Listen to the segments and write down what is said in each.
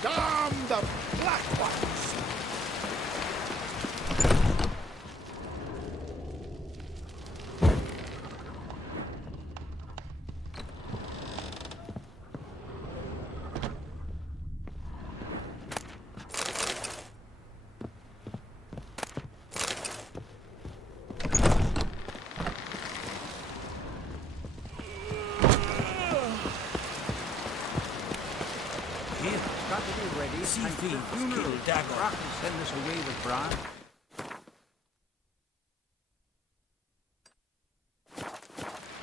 Damn the black ones! Got to be ready. See And thieves, funeral kill dagger. Brock will send us away with Bran.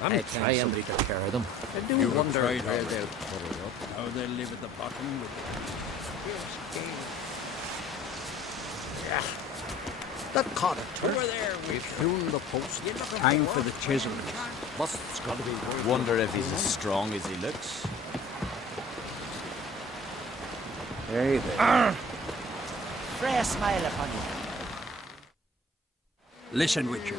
I'm trying somebody to carry them. I do You wonder tried where already. they'll put it up. How they live at the bottom with That caught it. over there We've hewn the post. Time for the chisel. Must's got to be worth Wonder if he's as strong as he looks. Hey there. Pray a smile upon you. Listen, Witcher.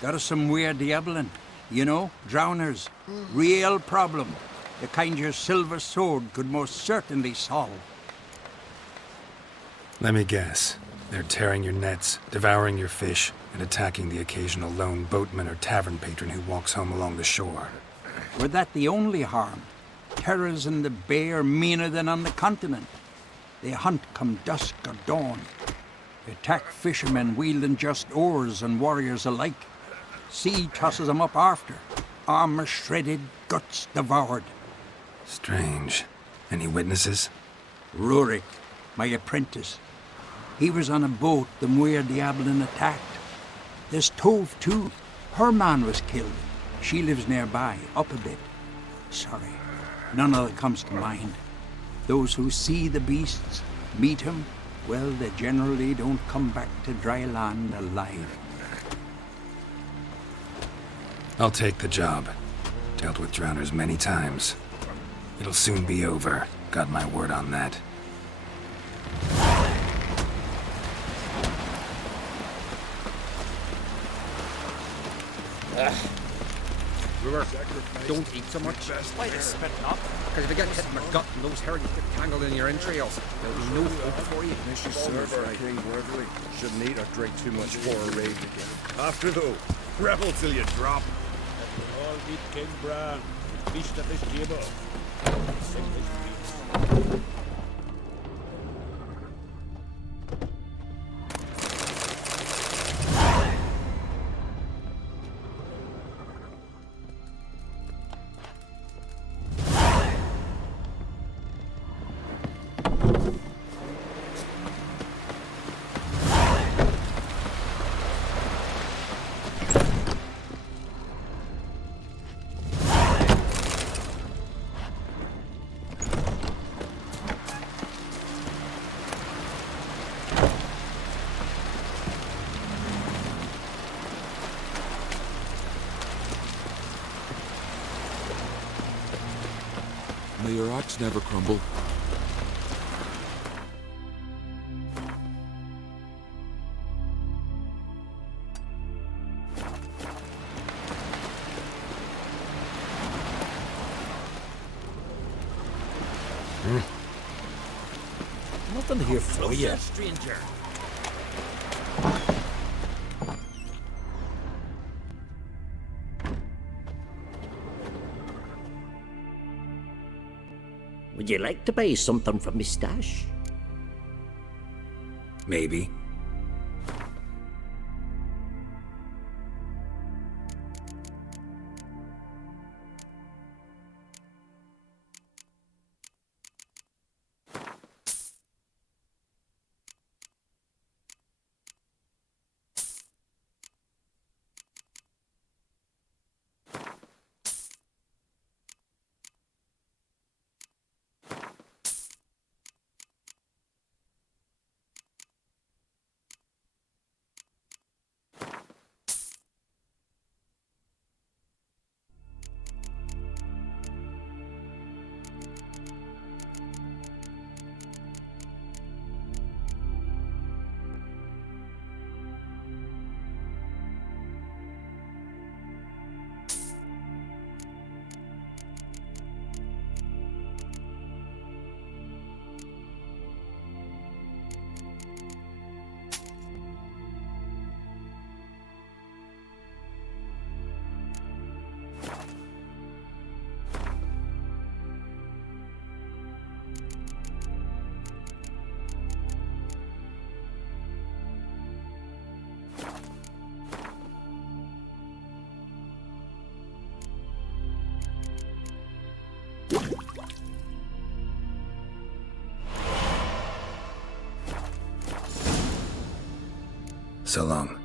Got us some weird diaboling. You know, drowners. Real problem. The kind your silver sword could most certainly solve. Let me guess. They're tearing your nets, devouring your fish, and attacking the occasional lone boatman or tavern patron who walks home along the shore. Were that the only harm? Terrors in the bay are meaner than on the continent. They hunt come dusk or dawn. They attack fishermen wielding just oars and warriors alike. Sea tosses them up after. Armor shredded, guts devoured. Strange. Any witnesses? Rurik, my apprentice. He was on a boat the Muir Diablin attacked. There's Tove, too. Her man was killed. She lives nearby, up a bit. Sorry, none other comes to mind. Those who see the beasts, meet him, well, they generally don't come back to dry land alive. I'll take the job. Dealt with drowners many times. It'll soon be over. Got my word on that. Brewer, don't eat so much. Why they spitting up? Because if you get hit in the gut and those herrings get tangled in your entrails, there'll be no food for you. Mrs. Server and King Worthley shouldn't eat or drink too much for a raid again. After though, rebel till you drop. all meet King Bran. Feast at his table. May your axe never crumble. Nothing here for you. Stranger. Would you like to buy something from me stash? Maybe. So long.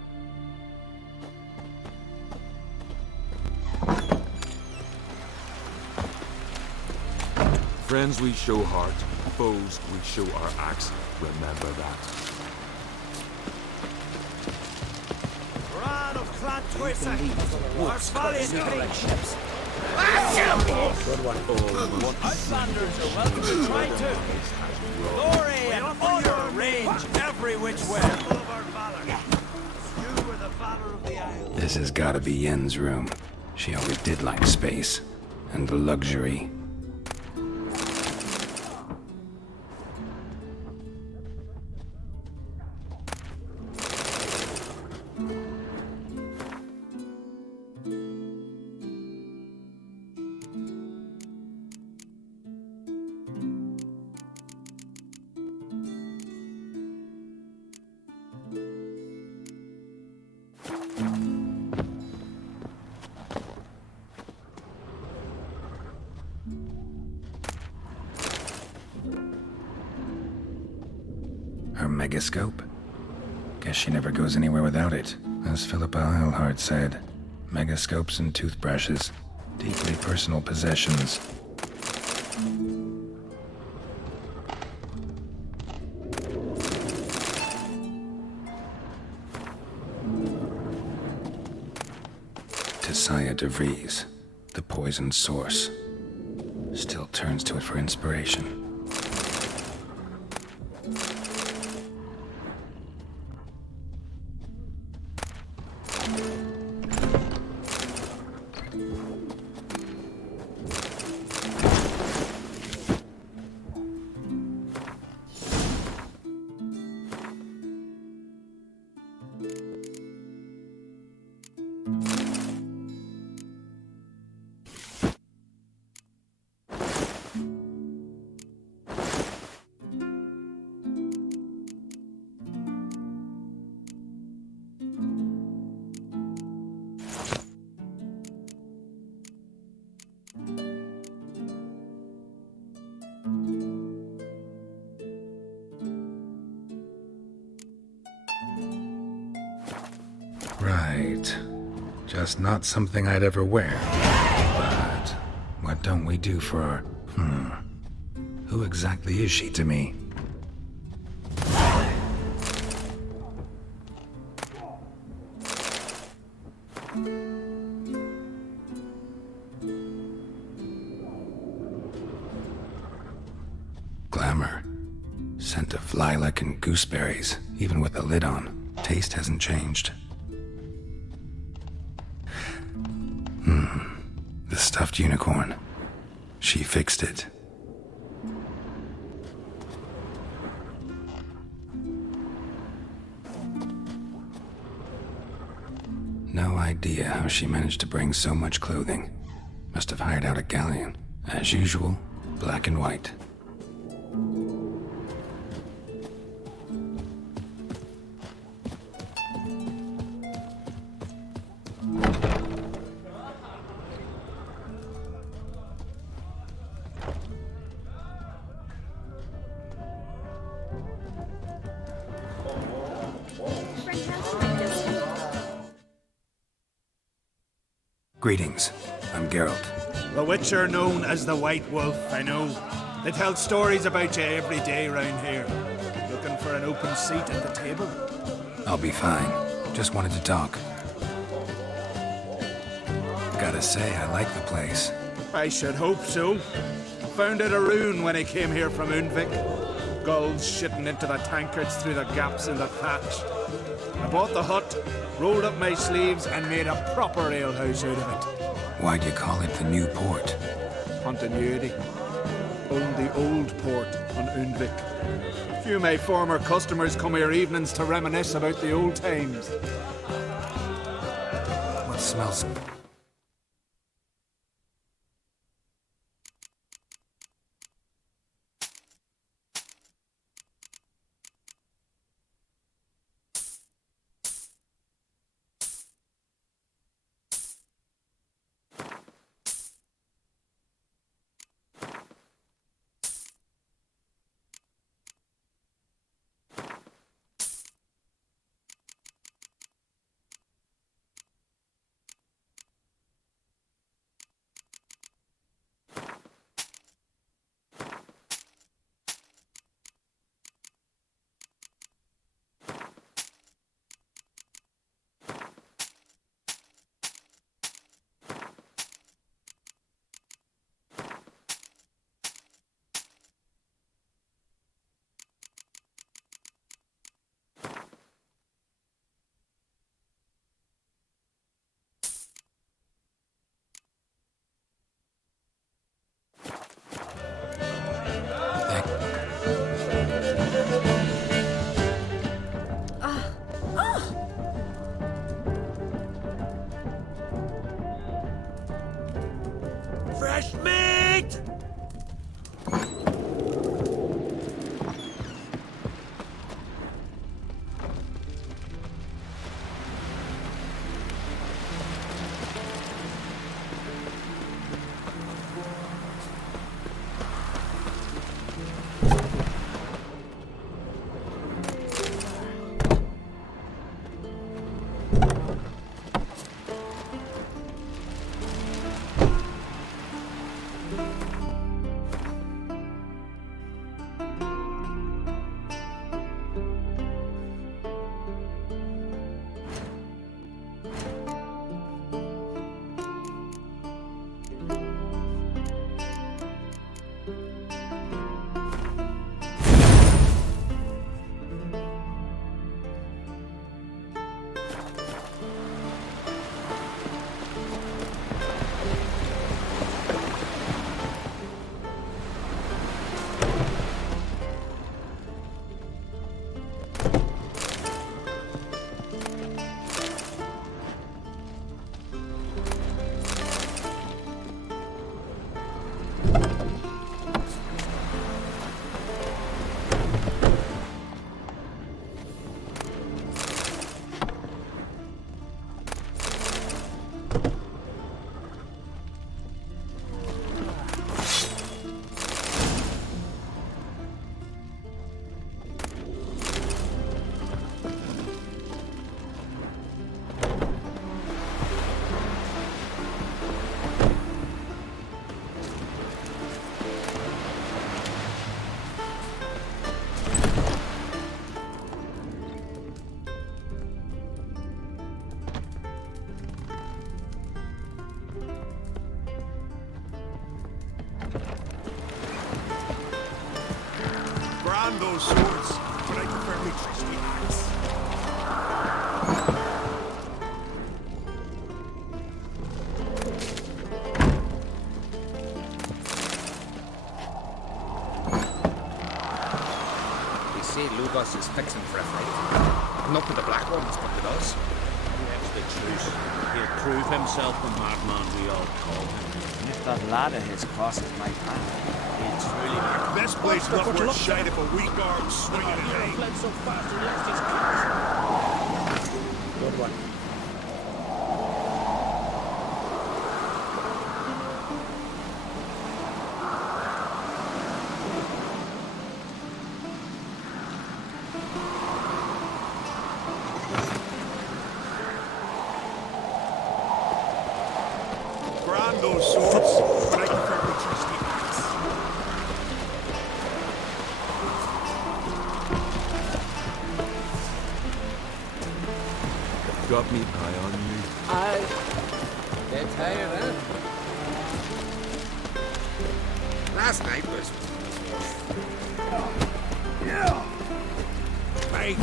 Friends we show heart, foes we show our axe. Remember that. Bran of Clan Twisek, our valiant king. Outlanders are welcome to try too. Glory and honor range every which way. You were the valor of the isle. This has gotta be Yen's room. She always did like space. And luxury. Her megascope? Guess she never goes anywhere without it. As Philippa Eilhart said, megascopes and toothbrushes, deeply personal possessions. Tisaya de Vries, the poisoned source, still turns to it for inspiration. Right. Just not something I'd ever wear. But what don't we do for her? Who exactly is she to me? Glamour. Scent of lilac and gooseberries, even with the lid on. Taste hasn't changed. The stuffed unicorn. She fixed it. No idea how she managed to bring so much clothing. Must have hired out a galleon. As usual, black and white. Greetings. I'm Geralt. The Witcher known as the White Wolf, I know. They tell stories about you every day round here. Looking for an open seat at the table? I'll be fine. Just wanted to talk. Gotta say, I like the place. I should hope so. Found it a ruin when I came here from Undvik. Gulls shitting into the tankards through the gaps in the thatch. I bought the hut, rolled up my sleeves, and made a proper alehouse out of it. Why'd you call it the New Port? Continuity. Owned the old port on Undvik. Few of my former customers come here evenings to reminisce about the old times. What smells? fresh meat! Brand those swords, but I prefer me trusty axe. They say Lugos is fixing for a fight. Not with the black ones, but with us. That's the truth. He'll prove himself the madman we all call him. And if that lad of his crosses my path, He'll truly make This place not worth shite if a weak arm swinging a name. fled so fast he lost his catch. Good one. Brand those swords, but I prefer me trusty axe. Got me eye on you. They're tired, huh? Last night was... Hey,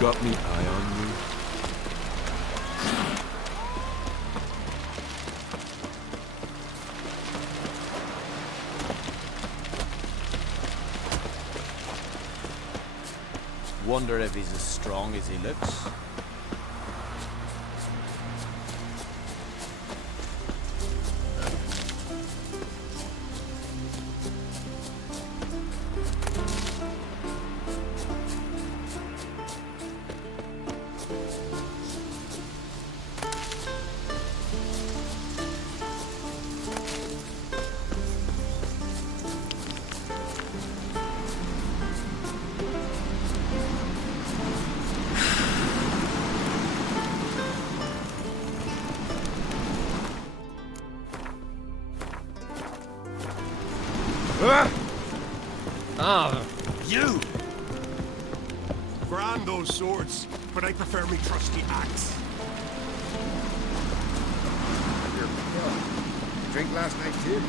Got me eye on you. Wonder if he's as strong as he looks. you! Brand those swords, but I prefer me trusty axe. Drink last night too?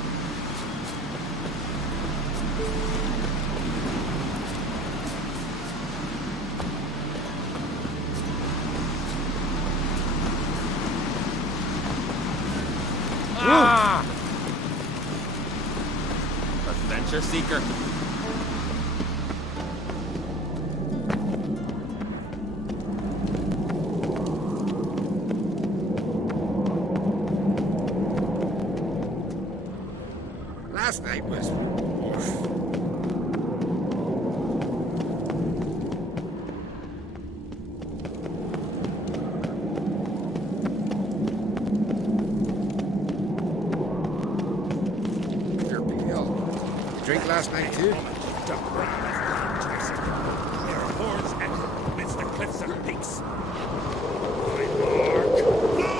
Ah! Adventure seeker. Last night was... Your pale. You drink last night too? Their horns echo amidst the cliffs and peaks. My mark. No!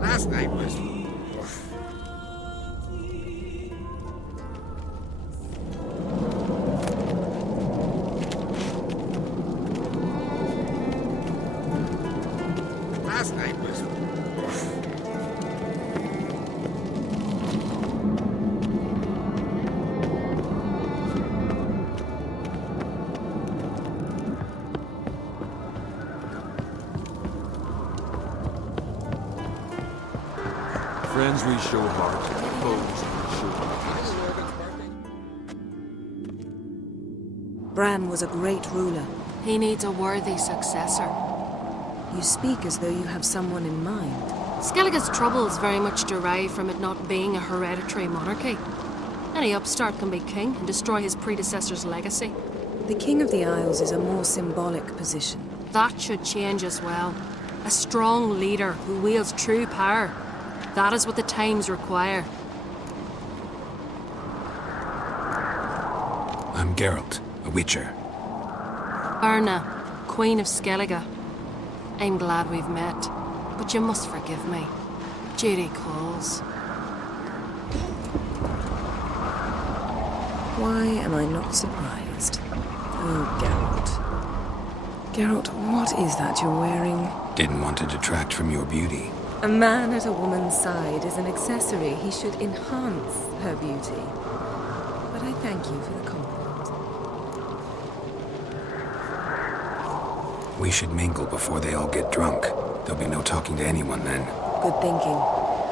Last night was... Last night was... Friends we show heart, foes we show hearts. Bran was a great ruler. He needs a worthy successor. You speak as though you have someone in mind. Skellige's troubles very much derive from it not being a hereditary monarchy. Any upstart can be king and destroy his predecessor's legacy. The King of the Isles is a more symbolic position. That should change as well. A strong leader who wields true power. That is what the times require. I'm Geralt, a witcher. Erna, Queen of Skellige. I'm glad we've met, but you must forgive me. Duty calls. Why am I not surprised? Oh, Geralt. Geralt, what is that you're wearing? Didn't want to detract from your beauty. A man at a woman's side is an accessory. He should enhance her beauty. But I thank you for the compliment. We should mingle before they all get drunk. There'll be no talking to anyone then. Good thinking.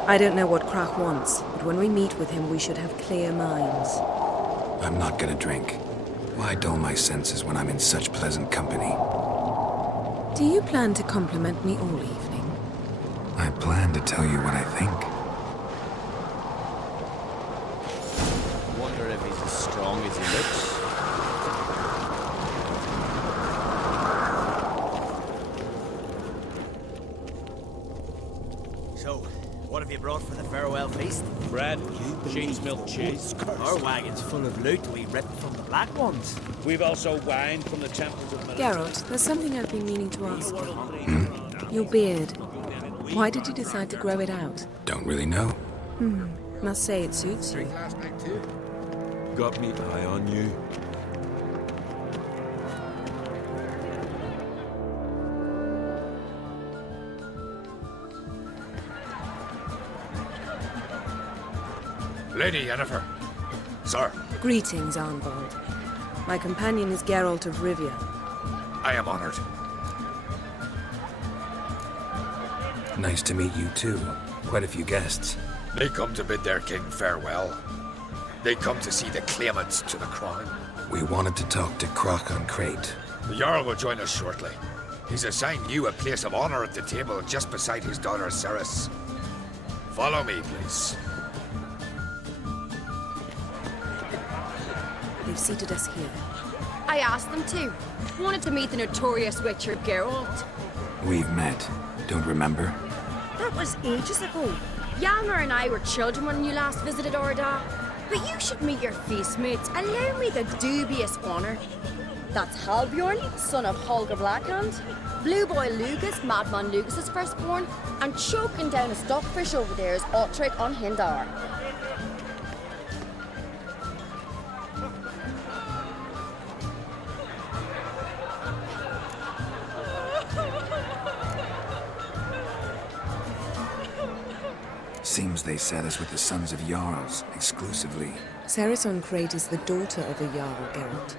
I don't know what Krach wants, but when we meet with him, we should have clear minds. I'm not gonna drink. Why dull my senses when I'm in such pleasant company? Do you plan to compliment me all evening? I plan to tell you what I think. Wonder if he's as strong as he looks. So, what have you brought for the farewell feast? Bread, sheep's milk cheese. Our wagon's full of loot we ripped from the Black Ones. We've also wine from the temples of Geralt, there's something I've been meaning to ask you. Your beard. Why did you decide to grow it out? Don't really know. Must say it suits you. Last night too? Got me eye on you. Lady Yennefer. Sir, Greetings, Arnvald. My companion is Geralt of Rivia. I am honored. Nice to meet you too. Quite a few guests. They come to bid their king farewell. They come to see the claimants to the crown. We wanted to talk to Krach on Crate. The Jarl will join us shortly. He's assigned you a place of honor at the table just beside his daughter Ceres. Follow me, please. They've seated us here. I asked them to. Wanted to meet the notorious witcher Geralt. We've met. Don't remember? That was ages ago. Yalmer and I were children when you last visited Orda. But you should meet your feast mates. Allow me the dubious honour. That's Halbjorn, son of Holger Blackhand. Blue Boy Lugas, Madman Lugas's firstborn. And choking down a stockfish over there is Otric on Hindar. Seems they set us with the sons of Jarls, exclusively. Cerys on Crate is the daughter of a Jarl, Geralt.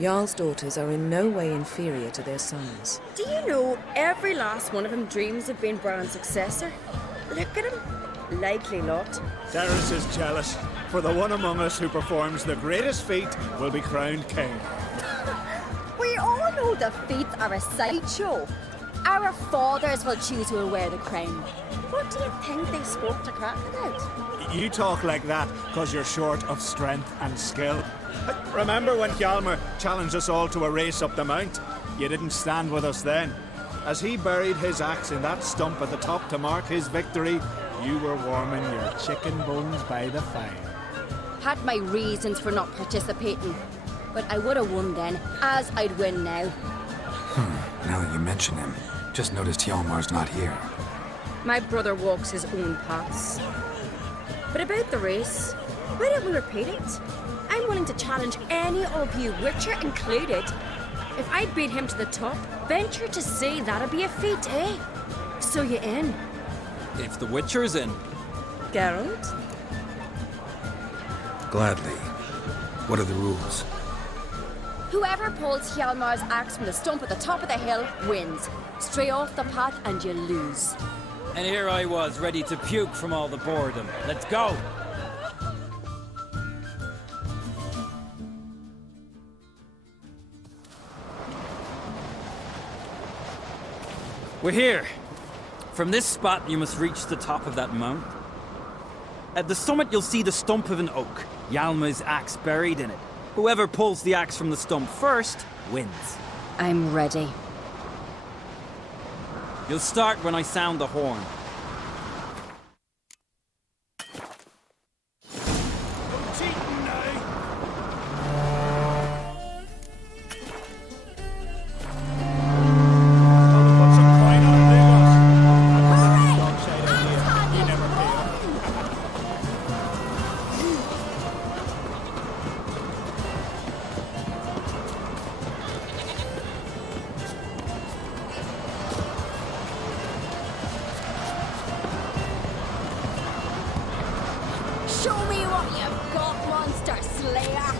Jarl's daughters are in no way inferior to their sons. Do you know every last one of them dreams of being Bran's successor? Look at him. Likely lot. Cerys is jealous, for the one among us who performs the greatest feat will be crowned king. We all know the feats are a sideshow. Our fathers will choose who will wear the crown. What do you think they spoke to Crack about? You talk like that because you're short of strength and skill. Remember when Hjalmar challenged us all to a race up the mount? You didn't stand with us then. As he buried his axe in that stump at the top to mark his victory, you were warming your chicken bones by the fire. Had my reasons for not participating, but I would have won then, as I'd win now. Now that you mention him, just noticed Hjalmar's not here. My brother walks his own paths. But about the race, why don't we repeat it? I'm willing to challenge any of you, Witcher included. If I beat him to the top, venture to say that'd be a feat, eh? So you in? If the Witcher's in. Geralt? Gladly. What are the rules? Whoever pulls Hjalmar's axe from the stump at the top of the hill wins. Stray off the path and you lose. And here I was, ready to puke from all the boredom. Let's go! We're here. From this spot, you must reach the top of that mount. At the summit, you'll see the stump of an oak, Hjalmar's axe buried in it. Whoever pulls the axe from the stump first, wins. I'm ready. You'll start when I sound the horn. Show me what you've got, monster slayer!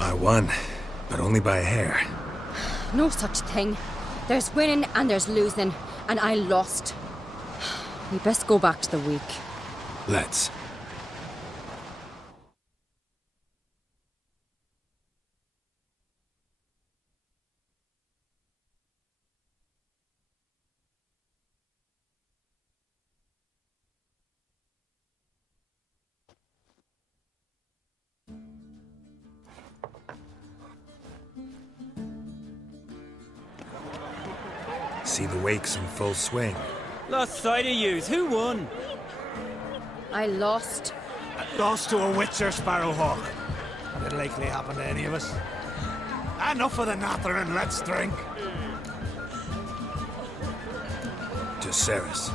I won, but only by a hair. No such thing. There's winning and there's losing, and I lost. We best go back to the week. Let's. See the wakes in full swing. Lost sight of yous. Who won? I lost. Lost to a Witcher Sparrowhawk. That didn't likely happen to any of us. Enough of the natter and let's drink. To Cerys.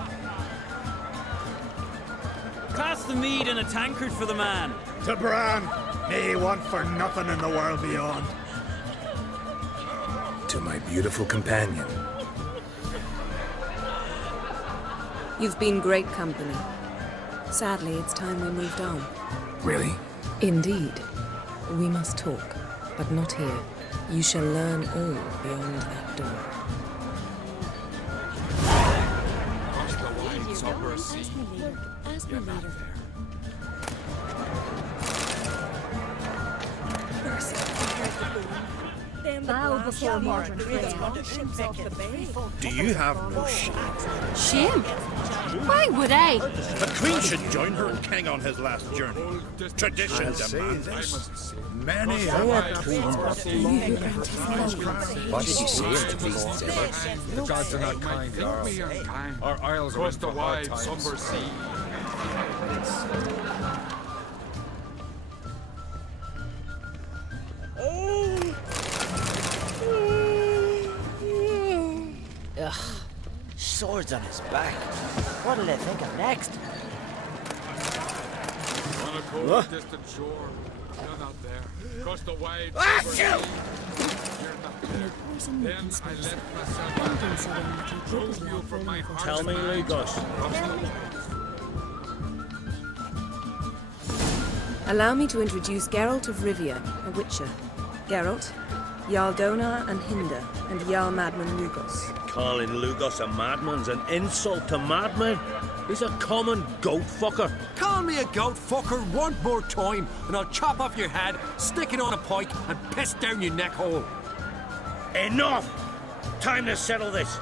Pass the mead in a tankard for the man. To Bran. May he want for nothing in the world beyond. To my beautiful companion. You've been great company. Sadly, it's time we moved on. Really? Indeed. We must talk, but not here. You shall learn all beyond that door. Ask me later. First, we heard the boom. Then bow before modern trade. Do you have no shame? Shame? Why would I? The Queen should join her king on his last journey. Tradition demands this. Many have told him what to do. What did you say to beasts ever? The gods are not kind, Jarl. Our isles are in for hard times. Somber sea. Ugh. Swords on his back. What'll they think of next? On a cold, distant shore. You're not there. Across the wide somber sea. You're not there. Then I left myself. Drove you from my heart. Tell me, Lugos. Allow me to introduce Geralt of Rivia, a witcher. Geralt, Jarl Donar and Hinder, and Jarl Madman Lugos. Calling Lugos a madman's an insult to madmen. He's a common goat fucker. Call me a goat fucker one more time, and I'll chop off your head, stick it on a pike, and piss down your neck hole. Enough! Time to settle this.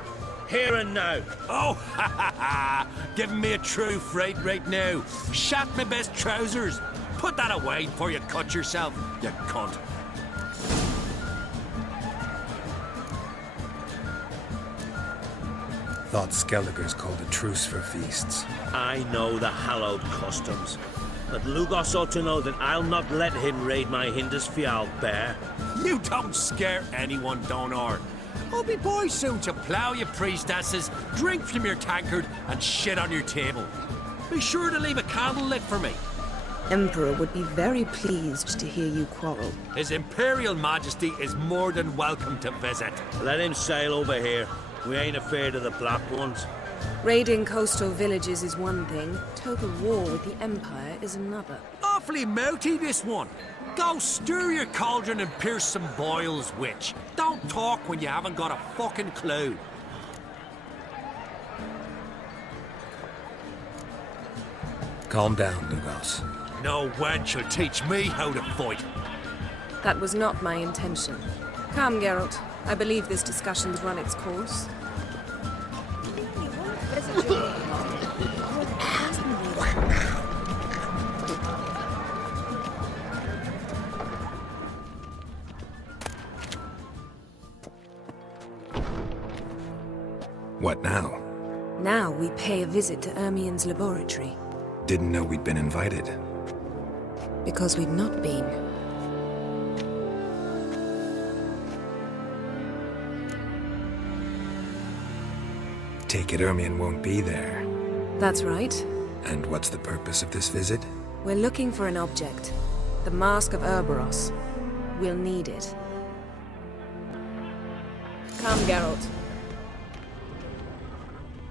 Here and now. Oh, ha ha ha! Giving me a true fright right now. Shat my best trousers. Put that away before you cut yourself, you cunt. Thought Skelliger's called a truce for feasts. I know the hallowed customs, but Lugos ought to know that I'll not let him raid my Hindisfial bear. You don't scare anyone, Donar. I'll be boys soon to plough you priestesses, drink from your tankard, and shit on your table. Be sure to leave a candle lit for me. Emperor would be very pleased to hear you quarrel. His Imperial Majesty is more than welcome to visit. Let him sail over here. We ain't afraid of the Black Ones. Raiding coastal villages is one thing. Total war with the Empire is another. Awfully mouty, this one. Go stir your cauldron and pierce some boils, witch. Don't talk when you haven't got a fucking clue. Calm down, Lugos. No wench will teach me how to fight. That was not my intention. Come, Geralt. I believe this discussion's run its course. What now? Now we pay a visit to Ermien's laboratory. Didn't know we'd been invited. Because we've not been. Take it Ermien won't be there. That's right. And what's the purpose of this visit? We're looking for an object. The Mask of Urboros. We'll need it. Come, Geralt.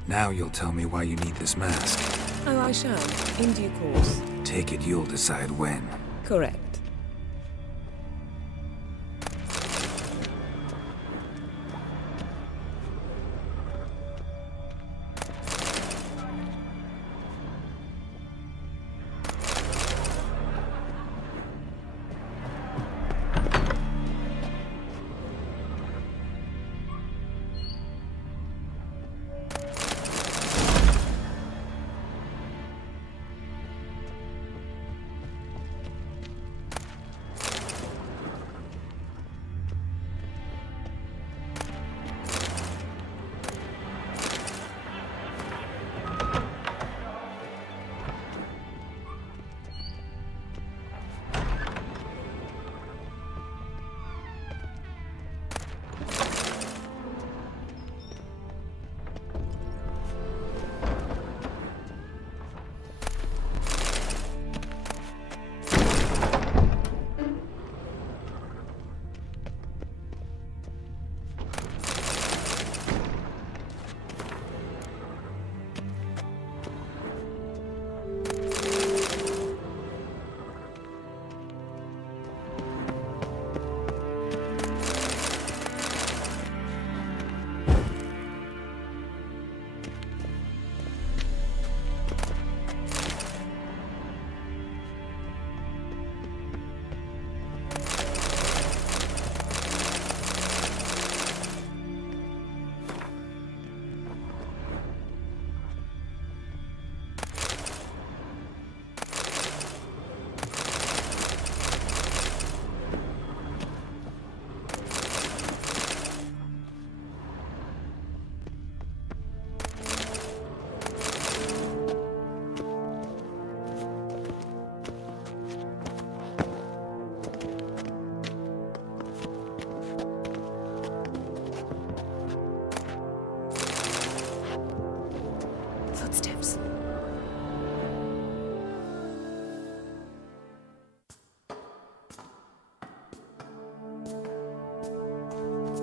Now you'll tell me why you need this mask. Oh, I shall. In due course. Take it you'll decide when. Correct.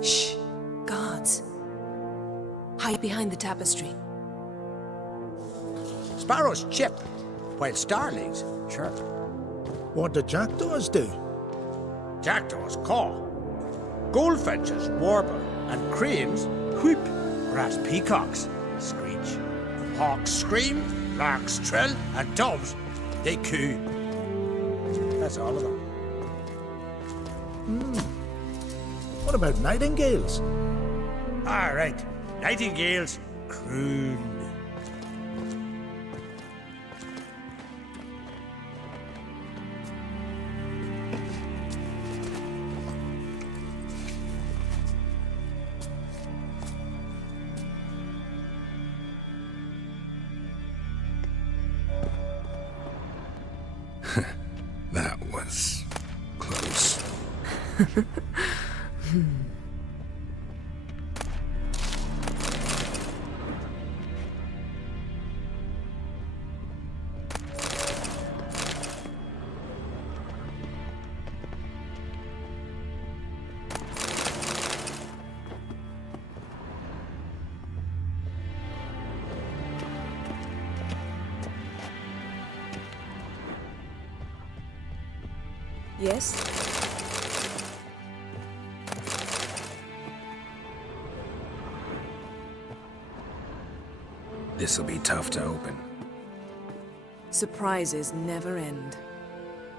Shh. Guards. Hide behind the tapestry. Sparrows chip, while starlings chirp. What do jackdaws do? Jackdaws caw. Goldfinches warble, and cranes whoop, whereas peacocks screech. Hawks scream, larks trill, and doves, they coo. That's all of them. What about nightingales? All right, nightingales croon. That was close. Yes? This'll be tough to open. Surprises never end.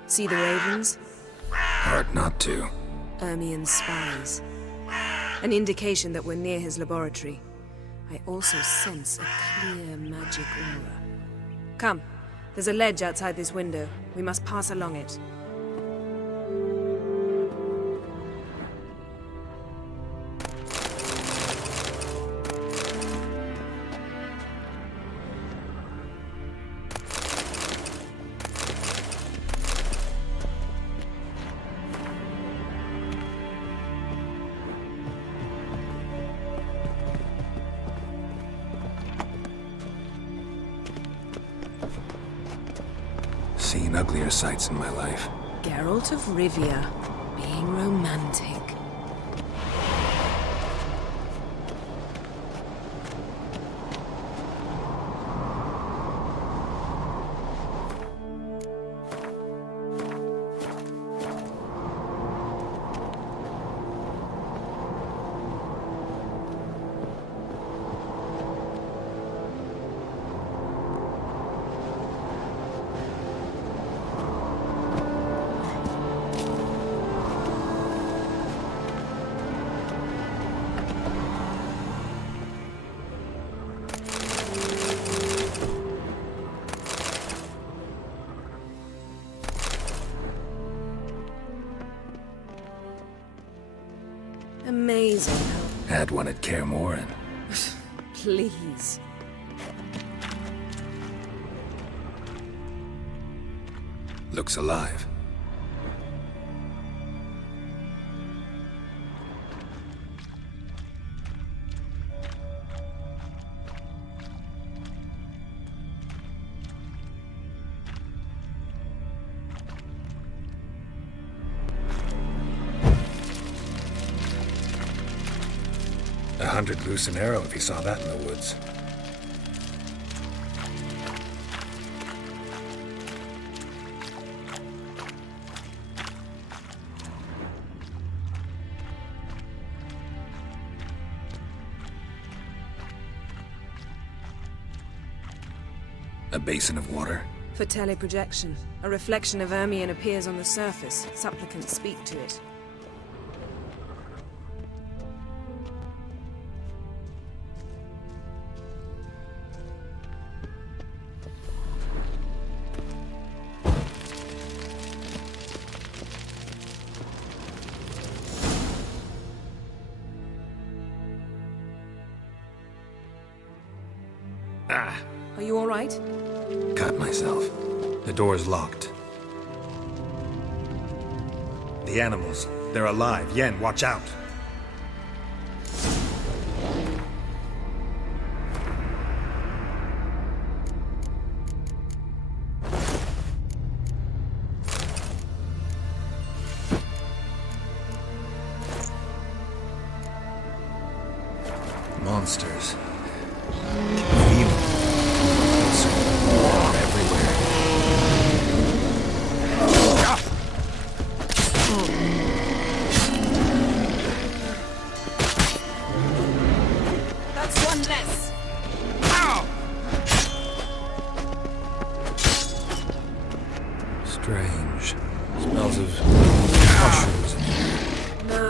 See the ravens? Hard not to. Ermien's spies. An indication that we're near his laboratory. I also sense a clear magic aura. Come, there's a ledge outside this window. We must pass along it. Seen uglier sights in my life. Geralt of Rivia, being romantic. Amazing how... Had one at Kaer Morhen. Please. Looks alive. $100 loose an arrow if you saw that in the woods. A basin of water. For teleprojection, a reflection of Ermien appears on the surface. Supplicants speak to it. Are you all right? Cut myself. The door's locked. The animals, they're alive. Yen, watch out. Monsters. Feel it. Everywhere. That's one less. Strange. Smells of mushrooms in here. No.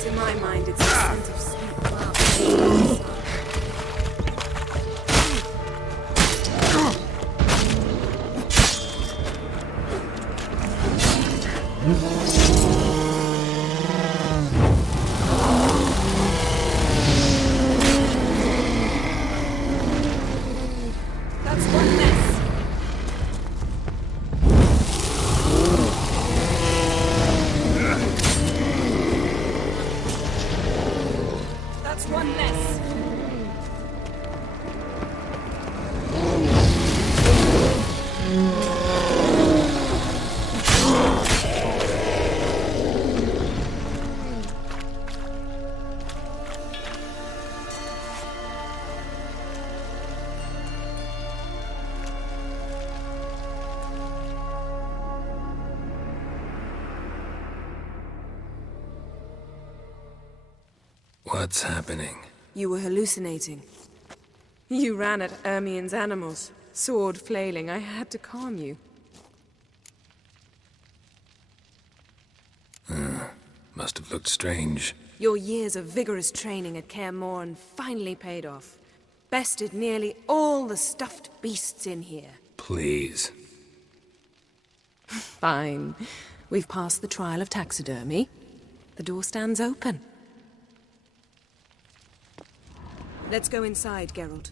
To my mind, it's the scent of sweet flowers. That's one less. That's one less. What's happening? You were hallucinating. You ran at Ermien's animals, sword flailing. I had to calm you. Must have looked strange. Your years of vigorous training at Kaer Morhen finally paid off. Bested nearly all the stuffed beasts in here. Please. Fine. We've passed the trial of taxidermy. The door stands open. Let's go inside, Geralt.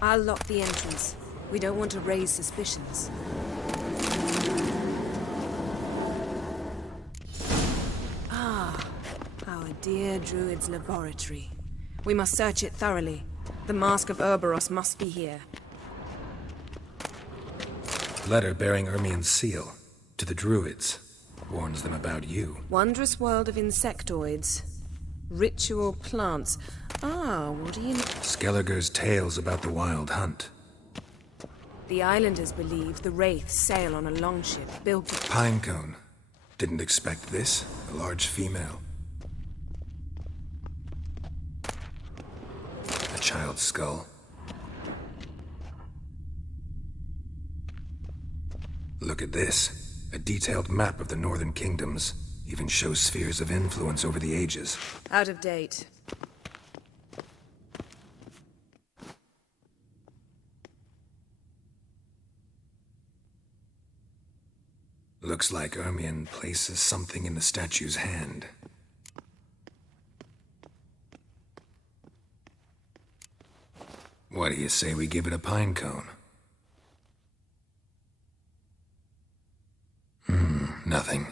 I'll lock the entrance. We don't want to raise suspicions. Ah, our dear druid's laboratory. We must search it thoroughly. The Mask of Ouroboros must be here. Letter bearing Ermien's seal to the druids. Warns them about you. Wondrous world of insectoids. Ritual plants. Ah, what do you know? Skelliger's tales about the wild hunt. The islanders believe the wraiths sail on a longship built... Pinecone. Didn't expect this. A large female. A child's skull. Look at this. A detailed map of the northern kingdoms. Even shows spheres of influence over the ages. Out of date. Looks like Ermien places something in the statue's hand. What do you say we give it a pine cone? Nothing.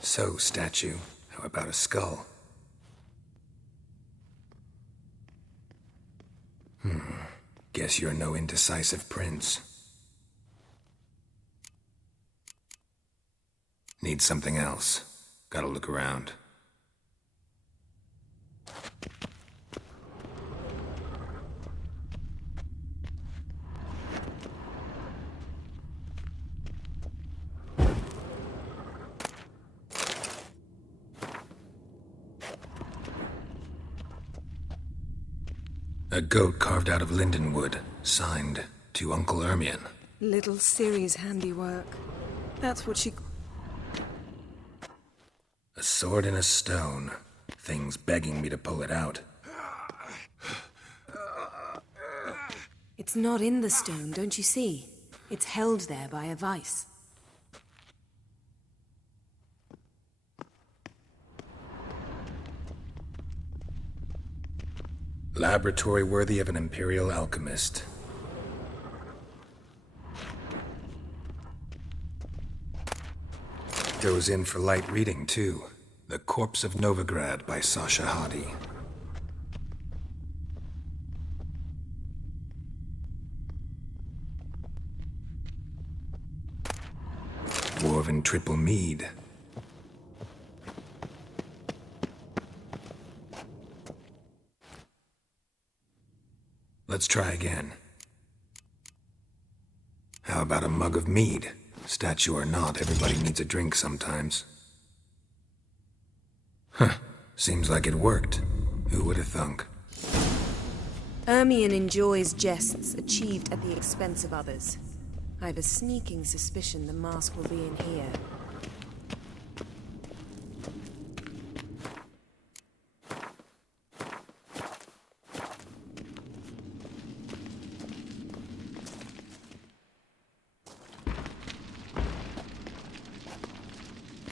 So, statue, how about a skull? Guess you're no indecisive prince. Need something else. Gotta look around. A goat carved out of linden wood, signed to Uncle Ermien. Little Ciri's handiwork. That's what she... A sword in a stone. Thing's begging me to pull it out. It's not in the stone, don't you see? It's held there by a vice. Laboratory worthy of an imperial alchemist. Goes in for light reading, too. The Corpse of Novigrad by Sasha Hadi. Dwarven triple mead. Let's try again. How about a mug of mead? Statue or not, everybody needs a drink sometimes. Huh. Seems like it worked. Who would have thunk? Ermion enjoys jests achieved at the expense of others. I have a sneaking suspicion the mask will be in here.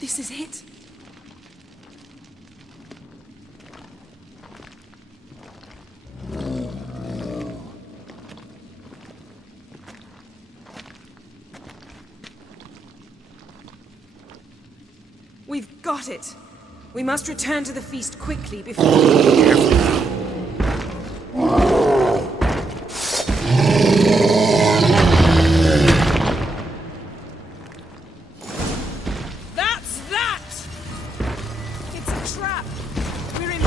This is it. We've got it. We must return to the feast quickly before... That's that! It's a trap. We're in...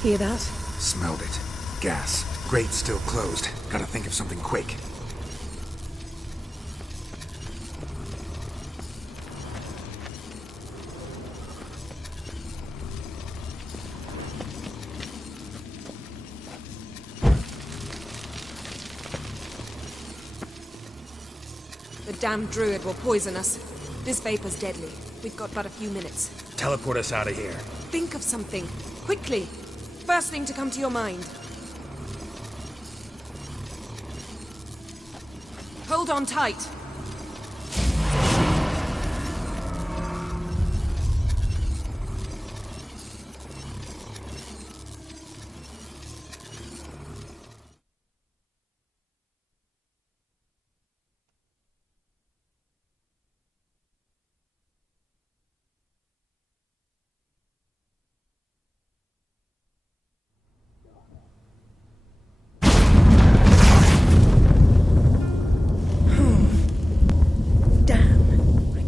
Hear that? Smelled it. Gas. Grate still closed. Gotta think of something quick. The damned druid will poison us. This vapor's deadly. We've got but a few minutes. Teleport us out of here. Think of something. Quickly. First thing to come to your mind. Hold on tight.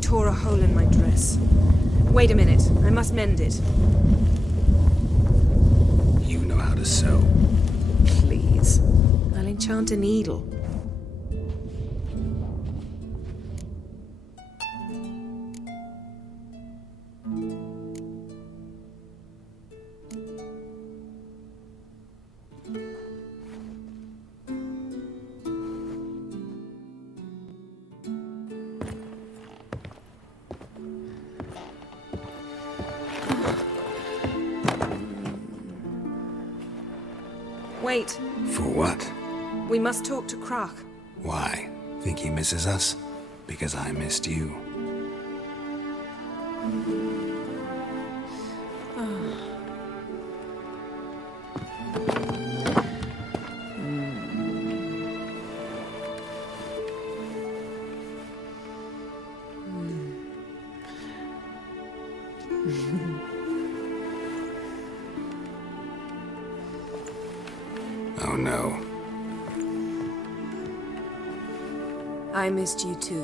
Tore a hole in my dress. Wait a minute, I must mend it. You know how to sew. Please. I'll enchant a needle. Wait. For what? We must talk to Croc. Why? Think he misses us? Because I missed you. Oh no. I missed you too.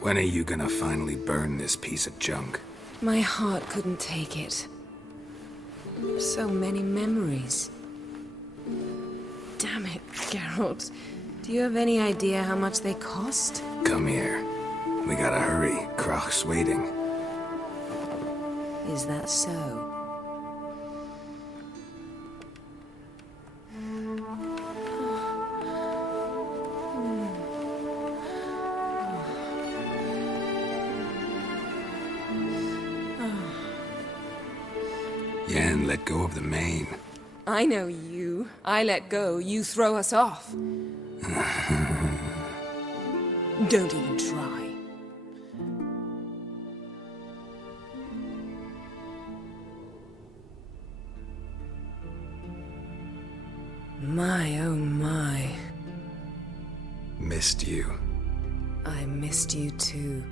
When are you gonna finally burn this piece of junk? My heart couldn't take it. So many memories. Damn it, Geralt. Do you have any idea how much they cost? Come here. We gotta hurry. Croc's waiting. Is that so? Yen let go of the mane. I know you. I let go, you throw us off. Don't even try. My, oh my. Missed you. I missed you too.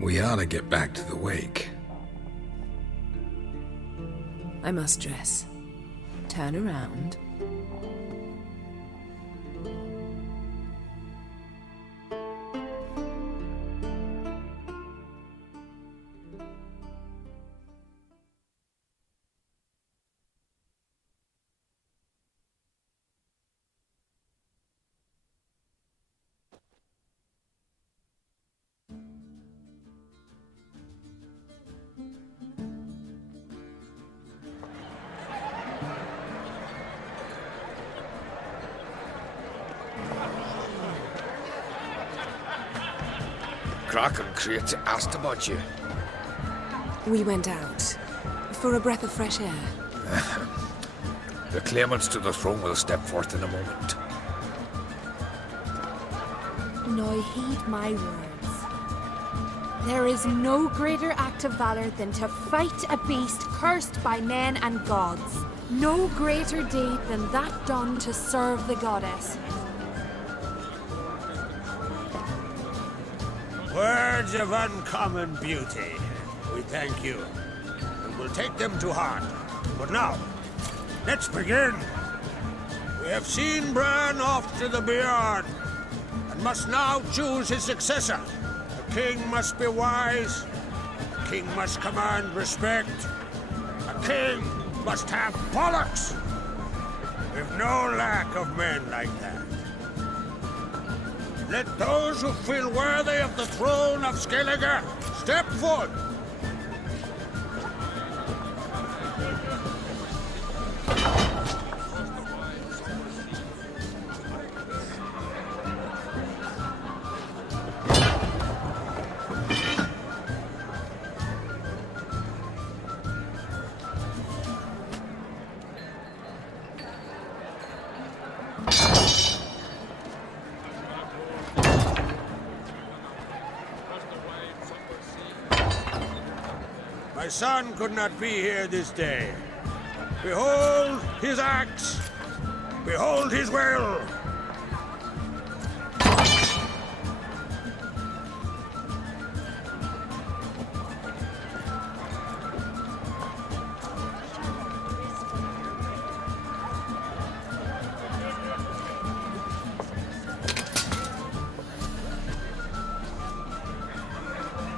We ought to get back to the wake. I must dress. Turn around. Kraken Creates asked about you. We went out. For a breath of fresh air. The claimants to the throne will step forth in a moment. Now heed my words. There is no greater act of valor than to fight a beast cursed by men and gods. No greater deed than that done to serve the goddess. Words of uncommon beauty. We thank you, and we'll take them to heart. But now, let's begin. We have seen Bran off to the Beyond, and must now choose his successor. A king must be wise, a king must command respect, a king must have bollocks. We've no lack of men like that. Let those who feel worthy of the throne of Skellige step forward. My son could not be here this day. Behold his axe! Behold his will!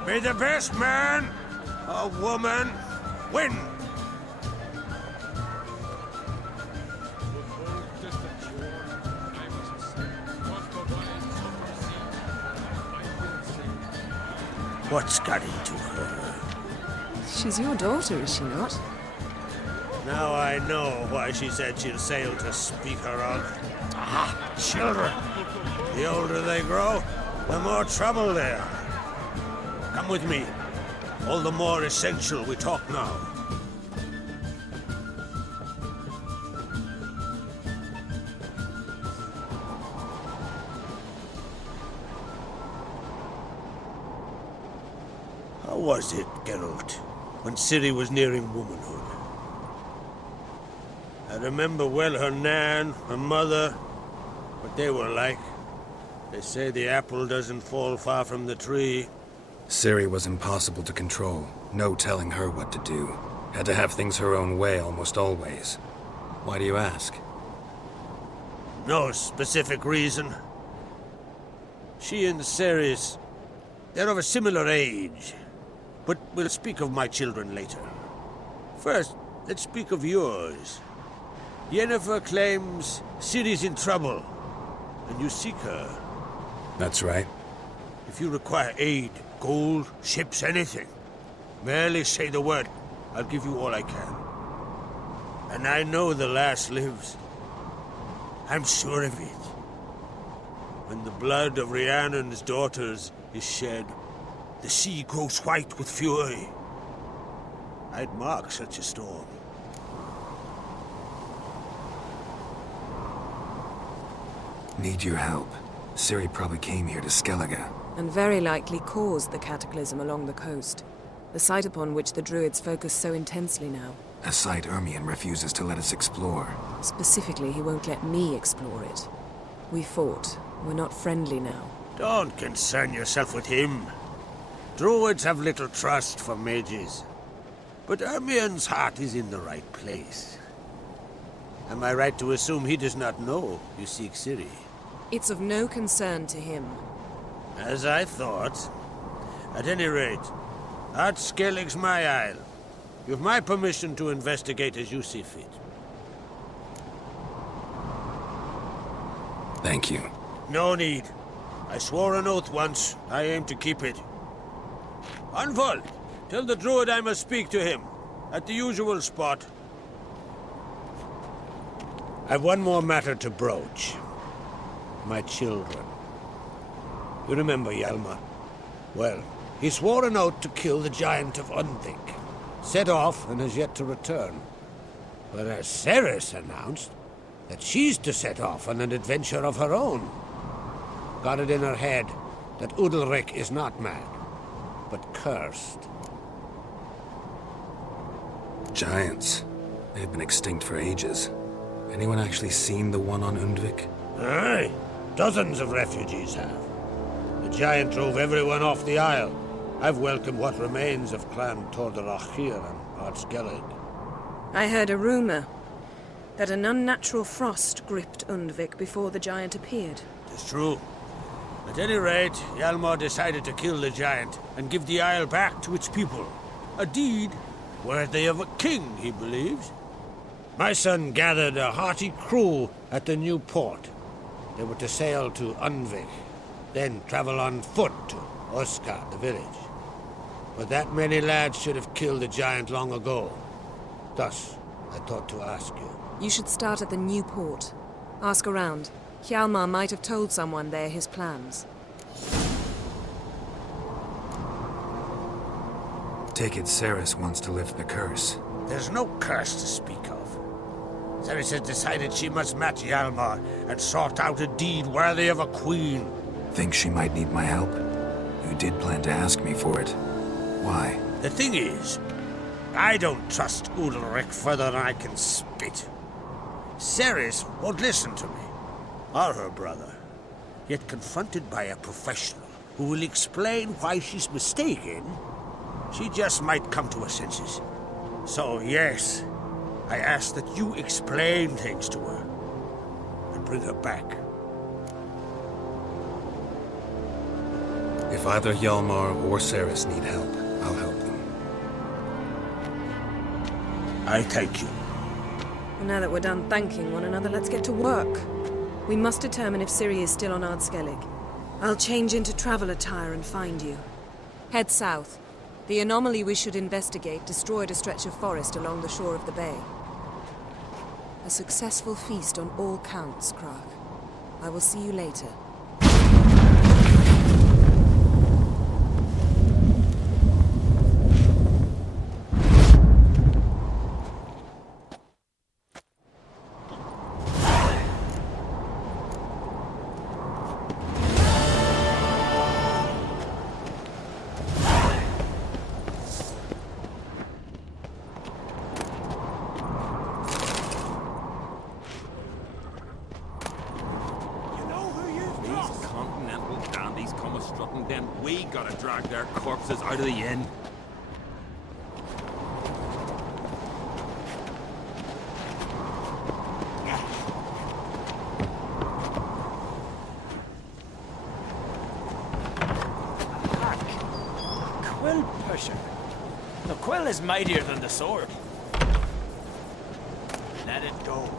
May the best man or woman win! What's got into her? She's your daughter, is she not? Now I know why she said she'll sail to speak her of. Ah, children! The older they grow, the more trouble they are. Come with me. All the more essential we talk now. How was it, Geralt, when Ciri was nearing womanhood? I remember well her nan, her mother, what they were like. They say the apple doesn't fall far from the tree. Ciri was impossible to control. No telling her what to do. Had to have things her own way almost always. Why do you ask? No specific reason. She and Ceres, they're of a similar age. But we'll speak of my children later. First, let's speak of yours. Yennefer claims Ciri's in trouble, and you seek her. That's right. If you require aid, gold, ships, anything, merely say the word. I'll give you all I can. And I know the lass lives. I'm sure of it. When the blood of Rhiannon's daughters is shed, the sea grows white with fury. I'd mark such a storm. Need your help. Ciri probably came here to Skellige. And very likely caused the cataclysm along the coast. The site upon which the Druids focus so intensely now. A site Ermion refuses to let us explore. Specifically, he won't let me explore it. We fought. We're not friendly now. Don't concern yourself with him. Druids have little trust for mages. But Ermion's heart is in the right place. Am I right to assume he does not know you seek Ciri? It's of no concern to him. As I thought. At any rate, Ard Skellig's my isle. You've my permission to investigate as you see fit. Thank you. No need. I swore an oath once. I aim to keep it. Anvald, tell the druid I must speak to him. At the usual spot. I've one more matter to broach. My children. You remember Hjalmar? Well, he swore an oath to kill the giant of Undvik. Set off and has yet to return. Whereas Ceres announced that she's to set off on an adventure of her own. Got it in her head that Udalric is not mad, but cursed. Giants. They've been extinct for ages. Anyone actually seen the one on Undvik? Aye. Dozens of refugees have. The giant drove everyone off the isle. I've welcomed what remains of Clan Tordarach here and Ard Skellig. I heard a rumor that an unnatural frost gripped Undvik before the giant appeared. It's true. At any rate, Hjalmar decided to kill the giant and give the isle back to its people. A deed worthy of a king, he believes. My son gathered a hearty crew at the new port. They were to sail to Undvik, then travel on foot to Oska, the village. But that many lads should have killed the giant long ago. Thus, I thought to ask you. You should start at the new port. Ask around. Hjalmar might have told someone there his plans. Take it Ceres wants to lift the curse. There's no curse to speak of. Ceres has decided she must match Hjalmar and sort out a deed worthy of a queen. Think she might need my help? You did plan to ask me for it. Why? The thing is, I don't trust Udalric further than I can spit. Ceres won't listen to me, or her brother. Yet confronted by a professional who will explain why she's mistaken, she just might come to her senses. So yes, I ask that you explain things to her and bring her back. If either Hjalmar or Ceres need help, I'll help them. I thank you. And now that we're done thanking one another, let's get to work. We must determine if Ciri is still on Ard Skellig. I'll change into travel attire and find you. Head south. The anomaly we should investigate destroyed a stretch of forest along the shore of the bay. A successful feast on all counts, Krach. I will see you later. Corpses out of the inn. Quill pusher. The quill is mightier than the sword. Let it go.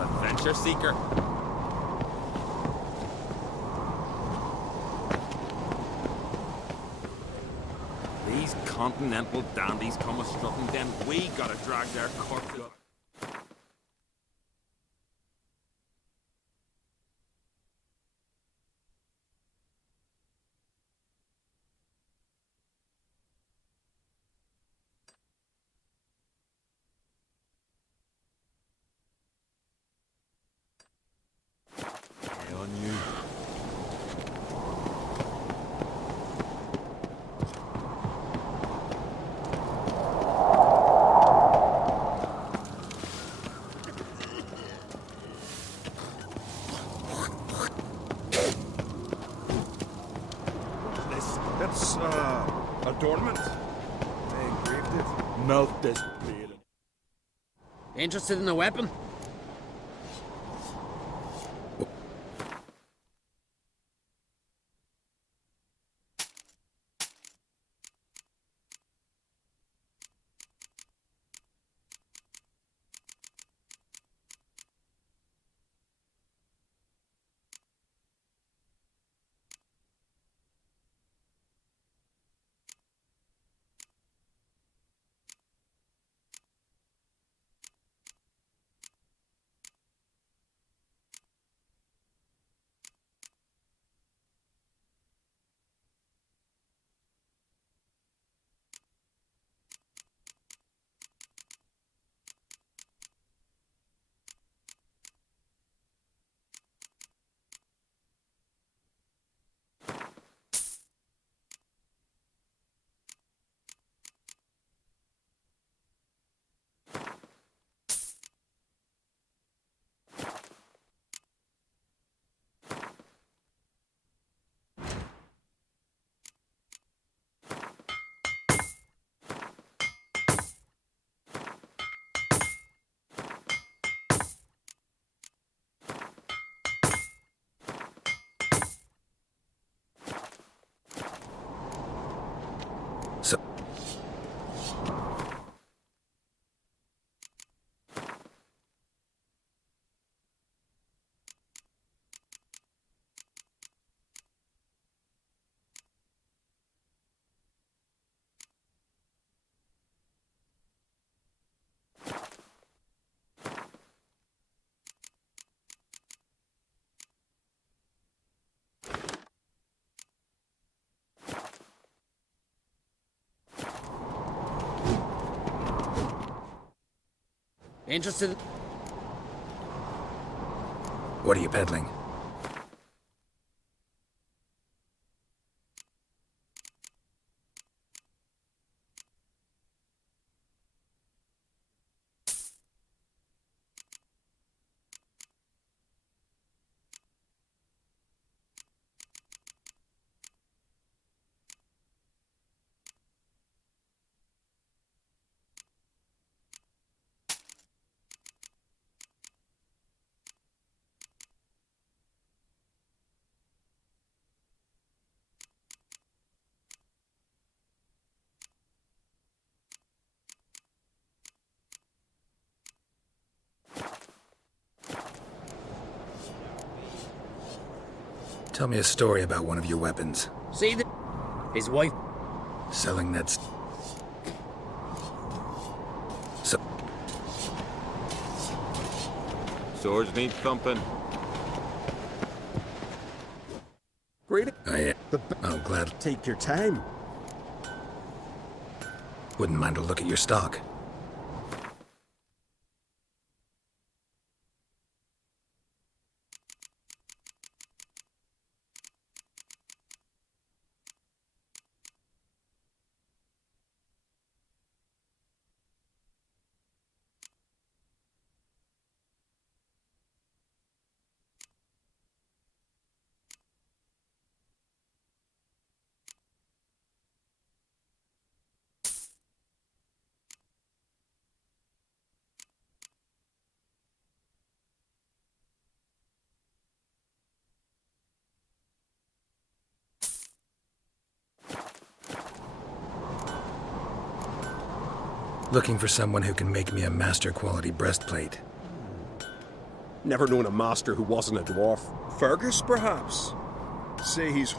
Adventure seeker. these continental dandies come a-strutting, then we gotta drag their corpses up. On you. That's, adornment. They engraved it. Melt this blade. Interested in a weapon? Interested? What are you peddling? Tell me a story about one of your weapons. See his wife selling that. So Swords need thumping. Great. Oh, glad. Take your time. Wouldn't mind a look at your stock. Looking for someone who can make me a master quality breastplate. Never known a master who wasn't a dwarf. Fergus, perhaps? Say he's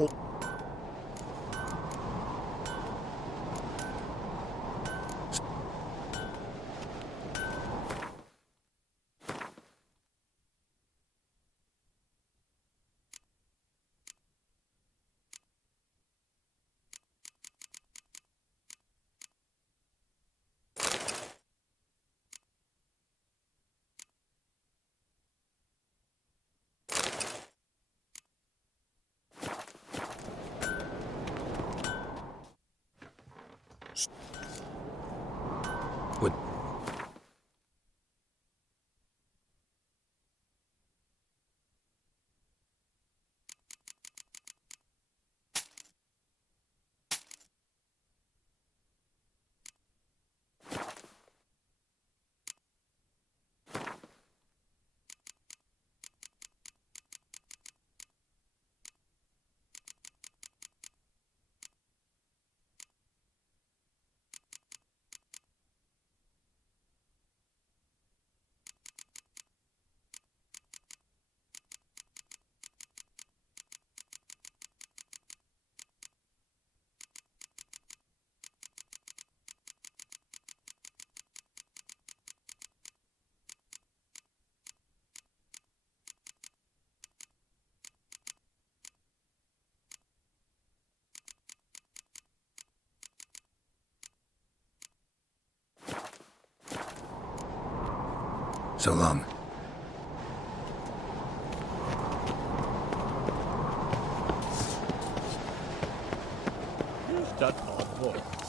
Would... So long. That odd boy.